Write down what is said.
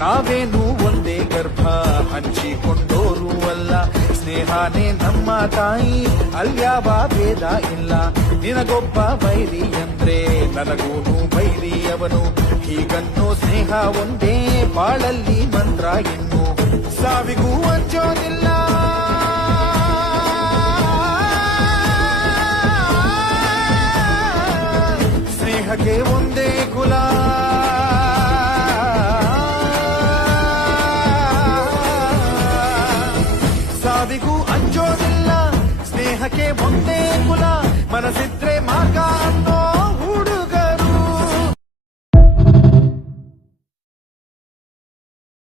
ನಾವೇನು ಒಂದೇ ಗರ್ಭ ಹಂಚಿಕೊಂಡೋರು ಅಲ್ಲ, ಸ್ನೇಹಾನೇ ನಮ್ಮ ತಾಯಿ ಅಲ್ಯಾವ ಭೇದ ಇಲ್ಲ. ನಿನಗೊಬ್ಬ ಬೈರಿ ಅಂದ್ರೆ ನನಗೂನು ಬೈರಿ ಅವನು, ಹೀಗನ್ನೋ ಸ್ನೇಹ ಒಂದೇ ಬಾಳಲ್ಲಿ ಮಂತ್ರ. ಇನ್ನು ಸಾವಿಗೂ ಅಂಜೋದಿಲ್ಲ, ಸ್ನೇಹಕ್ಕೆ ಒಂದೇ ಕುಲ.